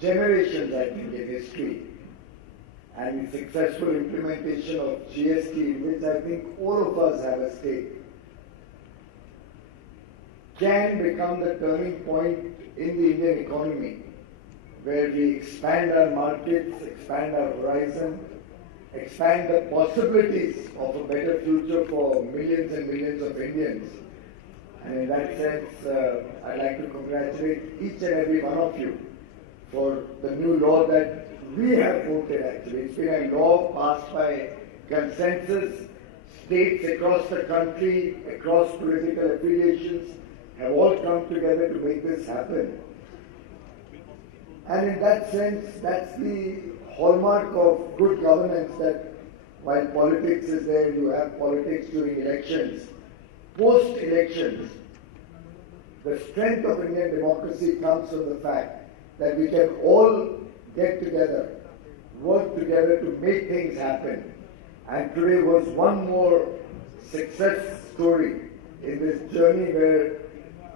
generations, I think, in history, and the successful implementation of GST, in which I think all of us have a stake, can become the turning point in the Indian economy, where we expand our markets, expand our horizon, expand the possibilities of a better future for millions and millions of Indians. And in that sense, I'd like to congratulate each and every one of you for the new law that we have voted actually. It's been a law passed by consensus. States across the country, across political affiliations, have all come together to make this happen. And in that sense, that's the hallmark of good governance, that while politics is there, you have politics during elections. Post-elections, the strength of Indian democracy comes from the fact that we can all get together, work together to make things happen. And today was one more success story in this journey where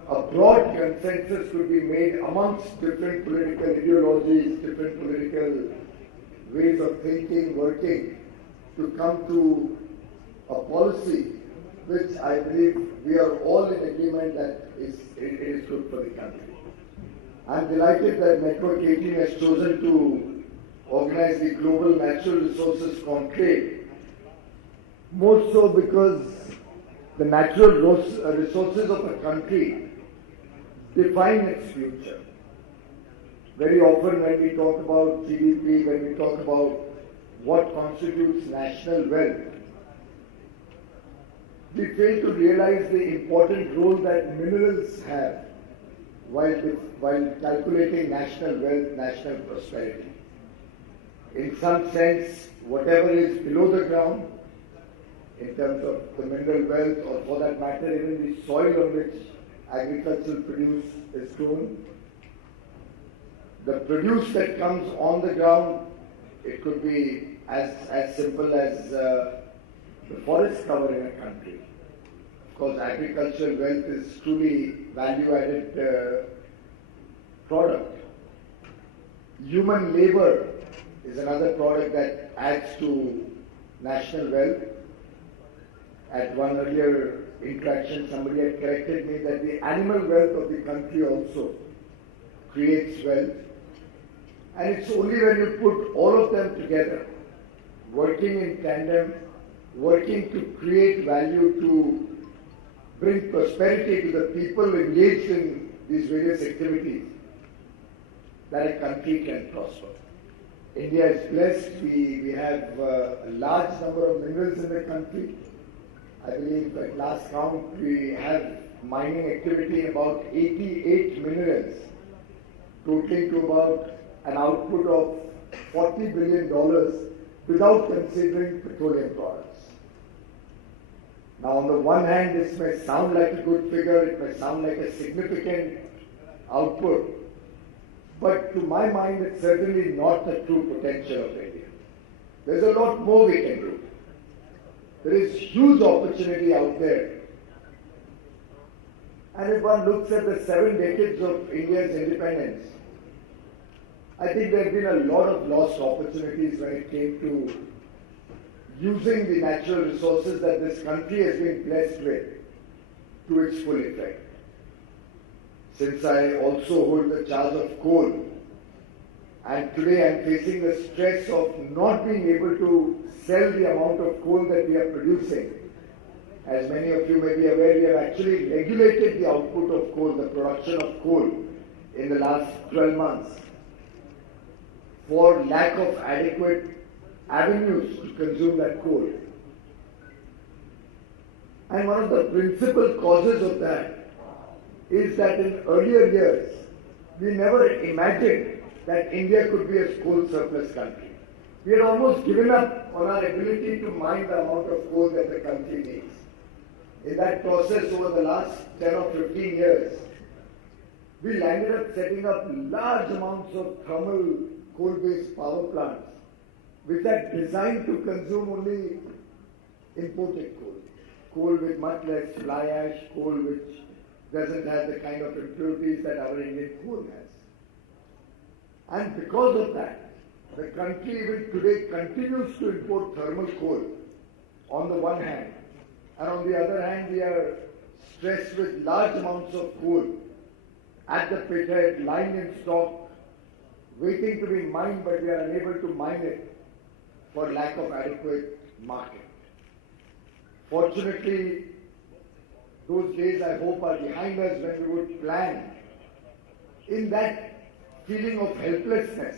a broad consensus could be made amongst different political ideologies, different political ways of thinking, working, to come to a policy which I believe we are all in agreement that it is good for the country. I'm delighted that Network 18 has chosen to organize the Global Natural Resources Conclave, more so because the natural resources of a country define its future. Very often when we talk about GDP, when we talk about what constitutes national wealth, we fail to realize the important role that minerals have while calculating national wealth, national prosperity. In some sense, whatever is below the ground, in terms of the mineral wealth, or for that matter, even the soil on which agricultural produce is grown, the produce that comes on the ground, it could be as simple as the forest cover in a country. Of course, agricultural wealth is truly value-added product. Human labor is another product that adds to national wealth. At one earlier interaction, somebody had corrected me that the animal wealth of the country also creates wealth. And it's only when you put all of them together, working in tandem, working to create value, to bring prosperity to the people engaged in these various activities, that a country can prosper. India is blessed. We have a large number of minerals in the country. I believe at last count we have mining activity in about 88 minerals, totaling to about an output of $40 billion without considering petroleum products. Now, on the one hand, this may sound like a good figure, it may sound like a significant output, but to my mind, it's certainly not the true potential of India. There's a lot more we can do. There is huge opportunity out there. And if one looks at the 7 decades of India's independence, I think there have been a lot of lost opportunities when it came to using the natural resources that this country has been blessed with to its full effect. Since I also hold the charge of coal, and today I am facing the stress of not being able to sell the amount of coal that we are producing. As many of you may be aware, we have actually regulated the output of coal, the production of coal, in the last 12 months for lack of adequate avenues to consume that coal. And one of the principal causes of that is that in earlier years, we never imagined that India could be a coal surplus country. We had almost given up on our ability to mine the amount of coal that the country needs. In that process, over the last 10 or 15 years, we landed up setting up large amounts of thermal coal-based power plants, which are designed to consume only imported coal. Coal with much less fly ash, coal which doesn't have the kind of impurities that our Indian coal has. And because of that, the country even today continues to import thermal coal on the one hand, and on the other hand we are stressed with large amounts of coal at the pithead, lying in stock, waiting to be mined, but we are unable to mine it for lack of adequate market. Fortunately, those days I hope are behind us when we would plan in that feeling of helplessness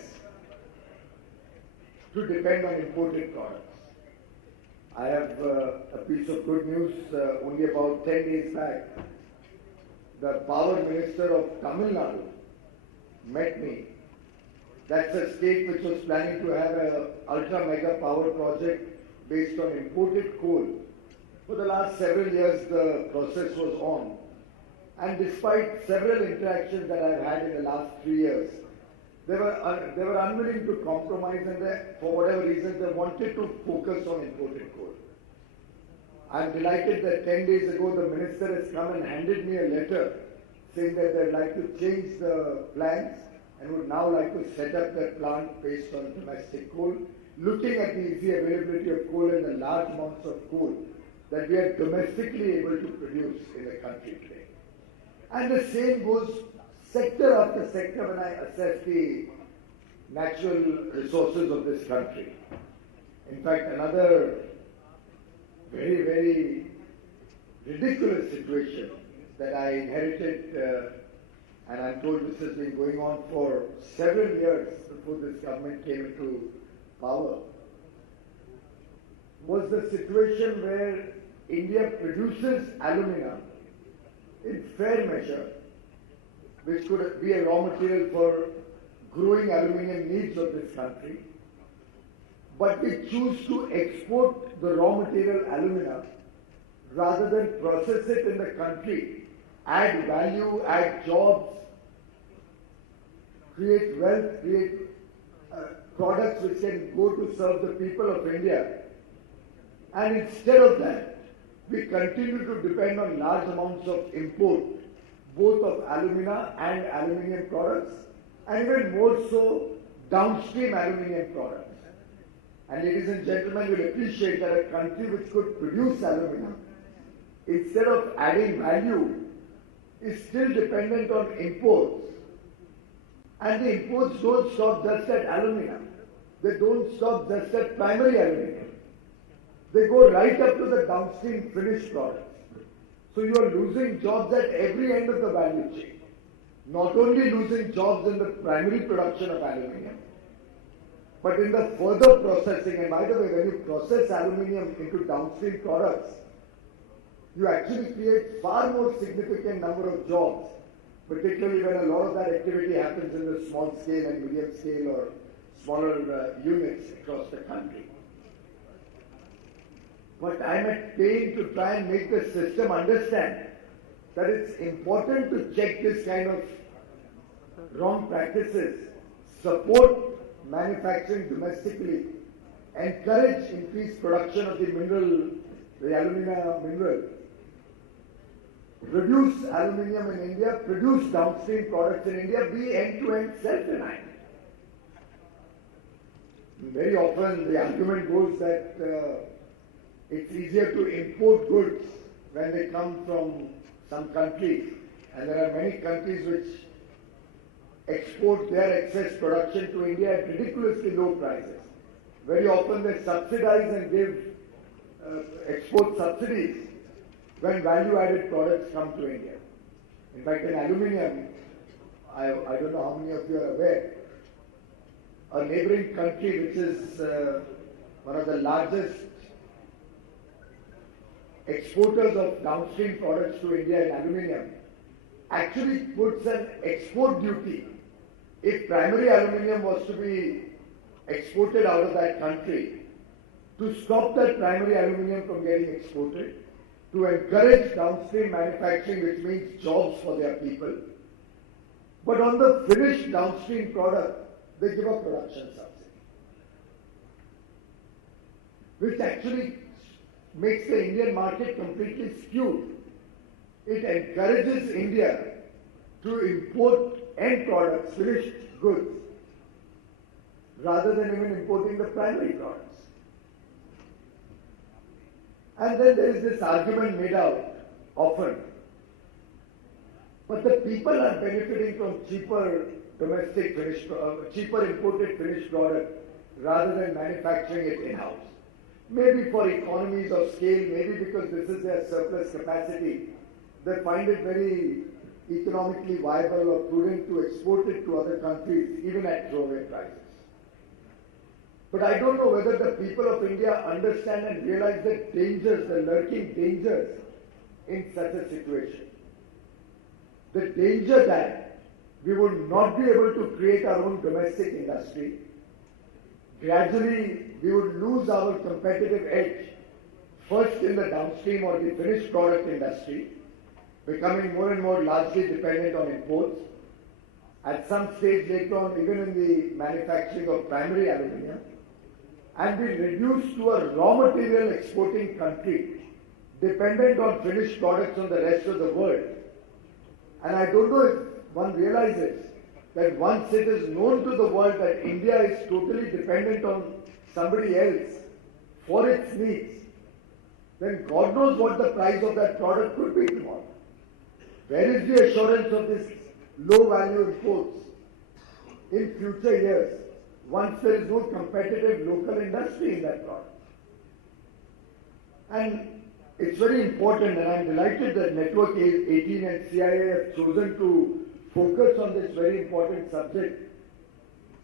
to depend on imported products. I have a piece of good news. Only about 10 days back, the Power Minister of Tamil Nadu met me. That's a state which was planning to have an ultra mega power project based on imported coal. For the last several years, the process was on. And despite several interactions that I've had in the last 3 years, they were unwilling to compromise, and for whatever reason, they wanted to focus on imported coal. I'm delighted that 10 days ago, the minister has come and handed me a letter saying that they'd like to change the plans and would now like to set up their plant based on domestic coal, looking at the easy availability of coal and the large amounts of coal that we are domestically able to produce in the country today. And the same goes sector after sector when I assess the natural resources of this country. In fact, another very, very ridiculous situation that I inherited, and I'm told this has been going on for several years before this government came into power, was the situation where India produces alumina in fair measure, which could be a raw material for growing aluminium needs of this country, but we choose to export the raw material alumina rather than process it in the country, add value, add jobs, create wealth, create products which can go to serve the people of India. And instead of that, we continue to depend on large amounts of import, both of alumina and aluminium products, and even more so downstream aluminium products. And ladies and gentlemen, will appreciate that a country which could produce alumina, instead of adding value, is still dependent on imports. And the imports don't stop just at alumina. They don't stop just at primary aluminium. They go right up to the downstream finished products. So you are losing jobs at every end of the value chain. Not only losing jobs in the primary production of aluminium, but in the further processing. And by the way, when you process aluminium into downstream products, you actually create far more significant number of jobs, particularly when a lot of that activity happens in the small scale and medium scale or smaller units across the country. But I'm at pain to try and make the system understand that it's important to check this kind of wrong practices, support manufacturing domestically, encourage increased production of the mineral, the alumina mineral, produce aluminium in India, produce downstream products in India, be end-to-end self-reliant. Very often the argument goes that it's easier to import goods when they come from some countries, and there are many countries which export their excess production to India at ridiculously low prices. Very often they subsidize and give export subsidies when value-added products come to India. In fact, in aluminium, I don't know how many of you are aware, a neighboring country which is one of the largest exporters of downstream products to India in aluminium, actually puts an export duty. If primary aluminium was to be exported out of that country, to stop that primary aluminium from getting exported, to encourage downstream manufacturing, which means jobs for their people. But on the finished downstream product, they give a production subsidy, which actually makes the Indian market completely skewed. It encourages India to import end products, finished goods, rather than even importing the primary products. And then there is this argument made out often, but the people are benefiting from cheaper domestic cheaper imported finished product rather than manufacturing it in-house. Maybe for economies of scale, maybe because this is their surplus capacity, they find it very economically viable or prudent to export it to other countries, even at throwaway prices. But I don't know whether the people of India understand and realize the dangers, the lurking dangers in such a situation. The danger that we would not be able to create our own domestic industry. Gradually, we would lose our competitive edge, first in the downstream or the finished product industry, becoming more and more largely dependent on imports. At some stage later on, even in the manufacturing of primary aluminium, and be reduced to a raw material exporting country, dependent on finished products from the rest of the world. And I don't know if one realizes that once it is known to the world that India is totally dependent on somebody else for its needs, then God knows what the price of that product could be tomorrow. Where is the assurance of this low value imports in future years once there is no competitive local industry in that product? And it's very important, and I'm delighted that Network 18 and CIA have chosen to focus on this very important subject,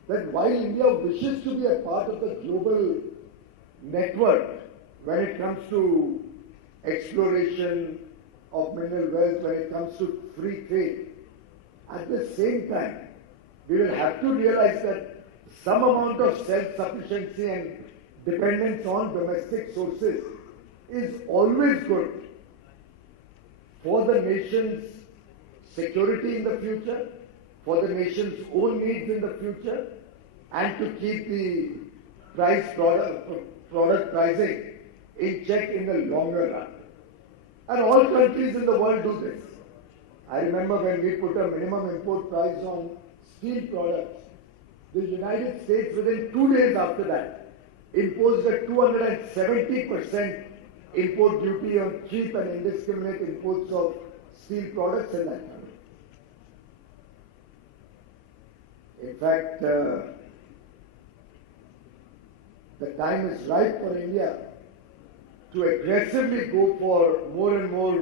that while India wishes to be a part of the global network when it comes to exploration of mineral wealth, when it comes to free trade, at the same time, we will have to realize that some amount of self-sufficiency and dependence on domestic sources is always good for the nation's security in the future, for the nation's own needs in the future, and to keep the product pricing in check in the longer run. And all countries in the world do this. I remember when we put a minimum import price on steel products, the United States within 2 days after that imposed a 270% import duty on cheap and indiscriminate imports of steel products in that country. In fact, the time is ripe for India to aggressively go for more and more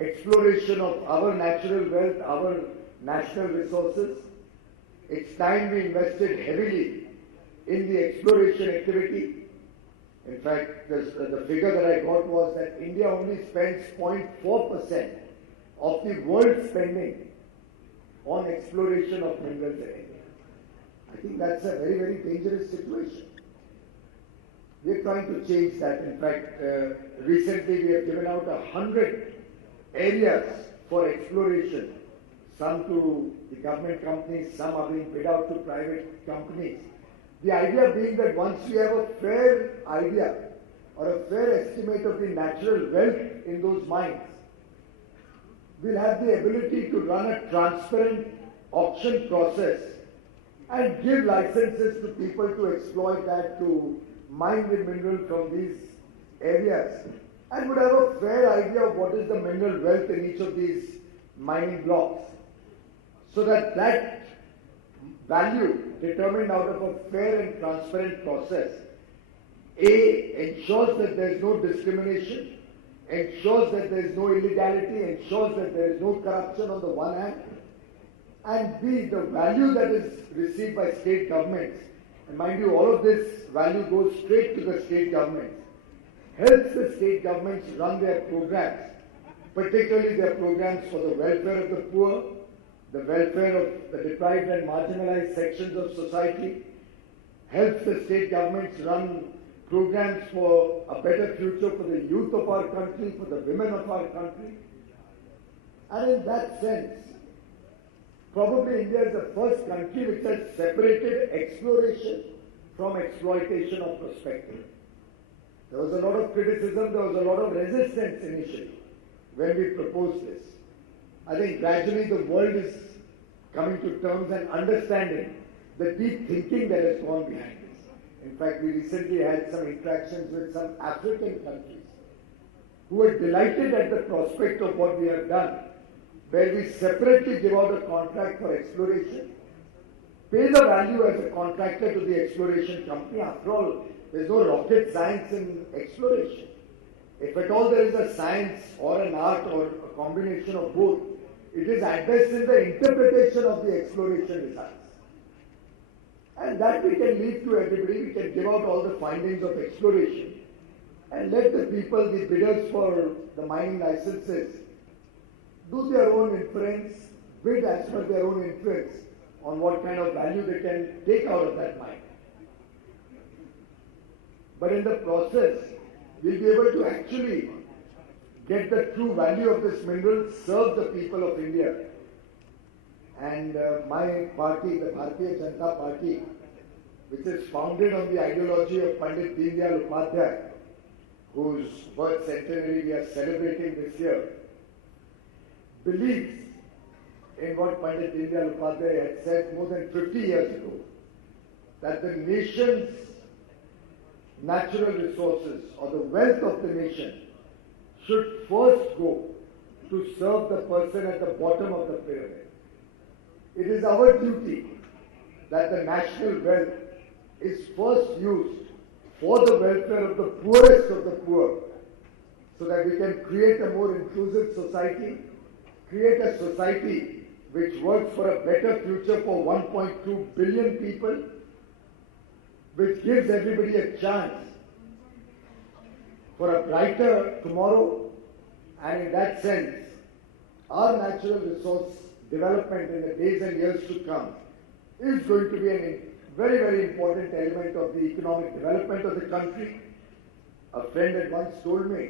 exploration of our natural wealth, our national resources. It's time we invested heavily in the exploration activity. In fact, the figure that I got was that India only spends 0.4% of the world spending on exploration of minerals in India. I think that's a very, very dangerous situation. We are trying to change that. In fact, recently we have given out 100 areas for exploration, some to the government companies, some are being bid out to private companies. The idea being that once we have a fair idea or a fair estimate of the natural wealth in those mines, we'll have the ability to run a transparent auction process and give licenses to people to exploit that, to mine the mineral from these areas, and would have a fair idea of what is the mineral wealth in each of these mining blocks, so that that value determined out of a fair and transparent process, A, ensures that there is no discrimination, ensures that there is no illegality, ensures that there is no corruption on the one hand, and B, the value that is received by state governments, and mind you, all of this value goes straight to the state governments, helps the state governments run their programs, particularly their programs for the welfare of the poor, the welfare of the deprived and marginalized sections of society, helps the state governments run programs for a better future for the youth of our country, for the women of our country. And in that sense, probably India is the first country which has separated exploration from exploitation of prospective. There was a lot of criticism, there was a lot of resistance initially when we proposed this. I think gradually the world is coming to terms and understanding the deep thinking that has gone behind this. In fact, we recently had some interactions with some African countries who were delighted at the prospect of what we have done, where we separately give out a contract for exploration, pay the value as a contractor to the exploration company. After all, there's no rocket science in exploration. If at all there is a science or an art or a combination of both, it is at best in the interpretation of the exploration results. And that we can leave to everybody. We can give out all the findings of exploration and let the people, the bidders for the mining licenses, do their own inference, bid as per their own interest on what kind of value they can take out of that mine. But in the process, we'll be able to actually get the true value of this mineral, serve the people of India. And my party, the Bharatiya Janata Party, which is founded on the ideology of Pandit Deendayal Upadhyay, whose birth centenary we are celebrating this year, believes in what Pandit Deendayal Upadhyay had said more than 50 years ago, that the nation's natural resources or the wealth of the nation should first go to serve the person at the bottom of the pyramid. It is our duty that the national wealth is first used for the welfare of the poorest of the poor, so that we can create a more inclusive society, create a society which works for a better future for 1.2 billion people, which gives everybody a chance for a brighter tomorrow. And in that sense, our natural resource development in the days and years to come is going to be a very, very important element of the economic development of the country. A friend had once told me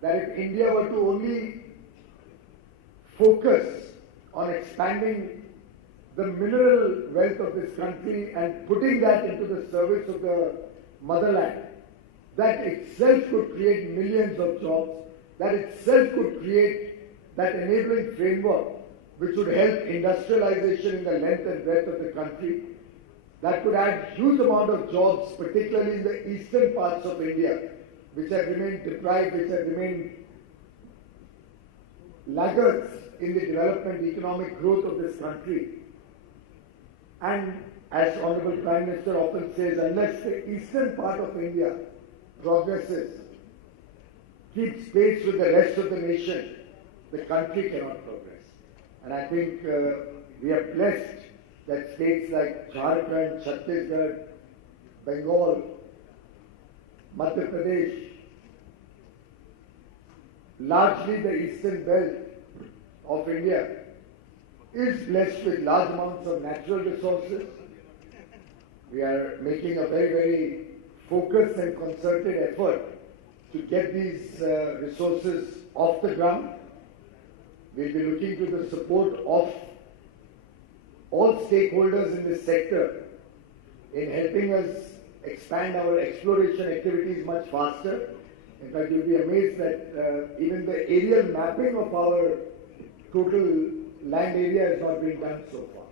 that if India were to only focus on expanding the mineral wealth of this country and putting that into the service of the motherland, that itself could create millions of jobs, that itself could create that enabling framework which would help industrialization in the length and breadth of the country, that could add huge amount of jobs, particularly in the eastern parts of India, which have remained deprived, which have remained laggards in the development, economic growth of this country. And as Honorable Prime Minister often says, unless the eastern part of India progresses, keeps pace with the rest of the nation, the country cannot progress. And I think we are blessed that states like Jharkhand, Chhattisgarh, Bengal, Madhya Pradesh, largely the eastern belt of India, is blessed with large amounts of natural resources. We are making a very, very focused and concerted effort to get these resources off the ground. We'll be looking to the support of all stakeholders in this sector in helping us expand our exploration activities much faster. In fact, you'll be amazed that even the aerial mapping of our total land area has not been done so far.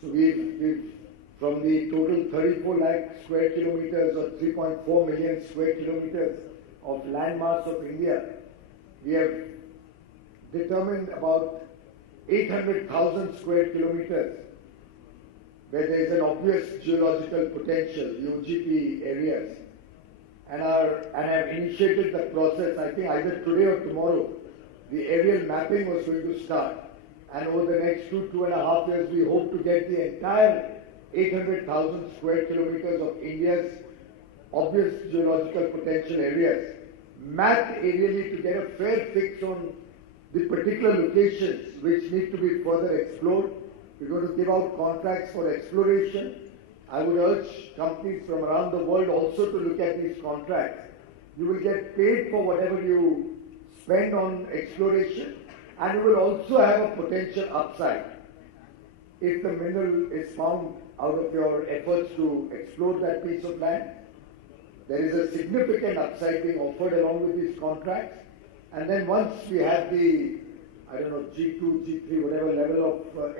So we've from the total 34 lakh square kilometers or 3.4 million square kilometers of land mass of India, we have determined about 800,000 square kilometers where there is an obvious geological potential, UGP areas, and have initiated the process. I think either today or tomorrow, the aerial mapping was going to start. And over the next 2.5 years, we hope to get the entire 800,000 square kilometers of India's obvious geological potential areas mapped aerially to get a fair fix on the particular locations which need to be further explored. We're going to give out contracts for exploration. I would urge companies from around the world also to look at these contracts. You will get paid for whatever you spend on exploration, and you will also have a potential upside if the mineral is found out of your efforts to explore that piece of land. There is a significant upside being offered along with these contracts. And then once we have the, G2, G3, whatever level of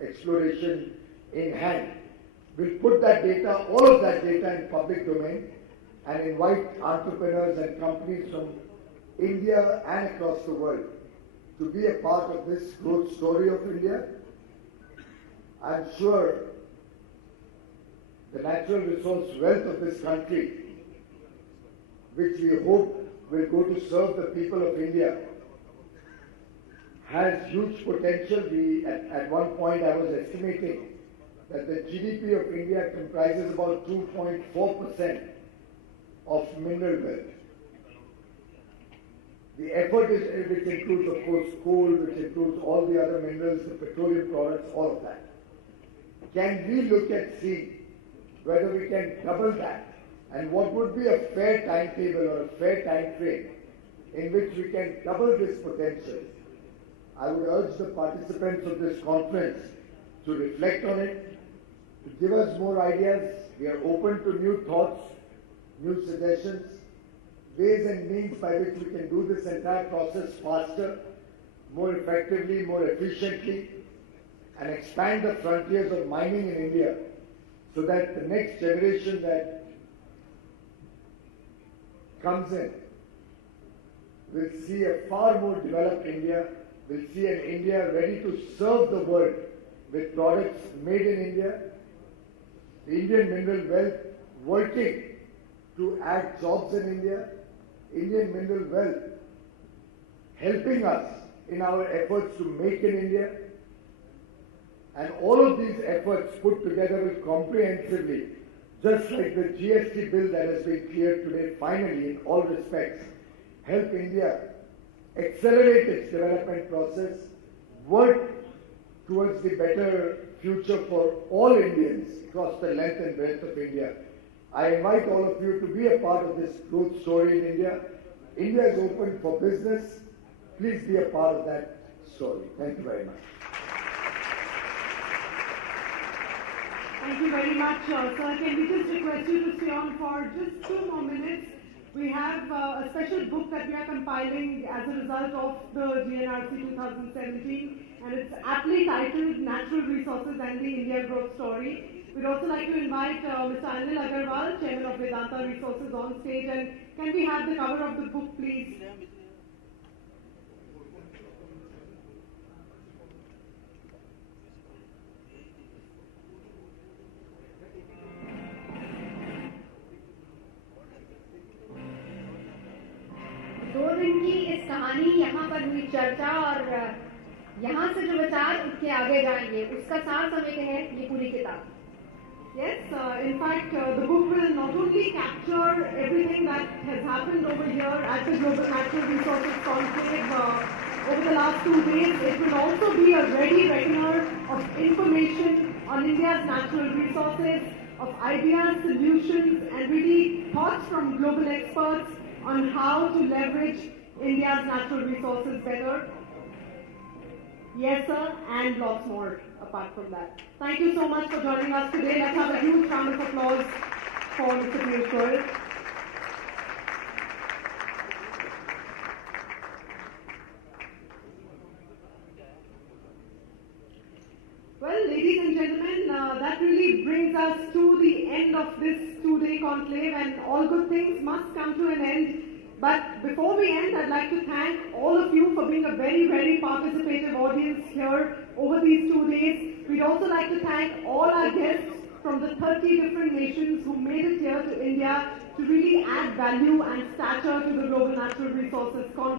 exploration in hand. We'll put that data, all of that data in public domain and invite entrepreneurs and companies from India and across the world to be a part of this growth story of India. I'm sure the natural resource wealth of this country, which we hope will go to serve the people of India, has huge potential. At one point I was estimating that the GDP of India comprises about 2.4% of mineral wealth. The effort is, which includes of course coal, which includes all the other minerals, the petroleum products, all of that. Can we look at seeing whether we can double that, and what would be a fair timetable or a fair time frame in which we can double this potential? I would urge the participants of this conference to reflect on it, to give us more ideas. We are open to new thoughts, new suggestions, ways and means by which we can do this entire process faster, more effectively, more efficiently, and expand the frontiers of mining in India so that the next generation that comes in will see a far more developed India, will see an India ready to serve the world with products made in India, the Indian mineral wealth working to add jobs in India, Indian mineral wealth helping us in our efforts to make in India, and all of these efforts put together will comprehensively, just like the GST bill that has been cleared today, finally in all respects, help India accelerate its development process, work towards the better future for all Indians across the length and breadth of India. I invite all of you to be a part of this growth story in India. India is open for business. Please be a part of that story. Thank you very much. Thank you very much, sir. Can we just request you to stay on for just 2 more minutes? We have a special book that we are compiling as a result of the GNRC 2017, and it's aptly titled Natural Resources and the India Growth Story. We'd also like to invite Mr. Anil Agarwal, Chairman of Vedanta Resources, on stage, and can we have the cover of the book, please? इस कहानी यहाँ पर हुई चर्चा और यहाँ से जो विचार उठ के आगे जाएंगे उसका सार समेत है ये पूरी किताब. Yes, in fact, the book will not only capture everything that has happened over here at the Global Natural Resources Conclave over the last 2 days, it will also be a ready reckoner of information on India's natural resources, of ideas, solutions, and really thoughts from global experts on how to leverage India's natural resources better. Yes, sir, and lots more apart from that. Thank you so much for joining us today. Let's have a huge round of applause for Mr. Piyush Goyal. Well, ladies and gentlemen, that really brings us to the end of this 2-day conclave, and all good things must come to an end. But before we end, I'd like to thank all of you for being a very, very participative audience here over these 2 days. We'd also like to thank all our guests from the 30 different nations who made it here to India to really add value and stature to the Global Natural Resources Conference.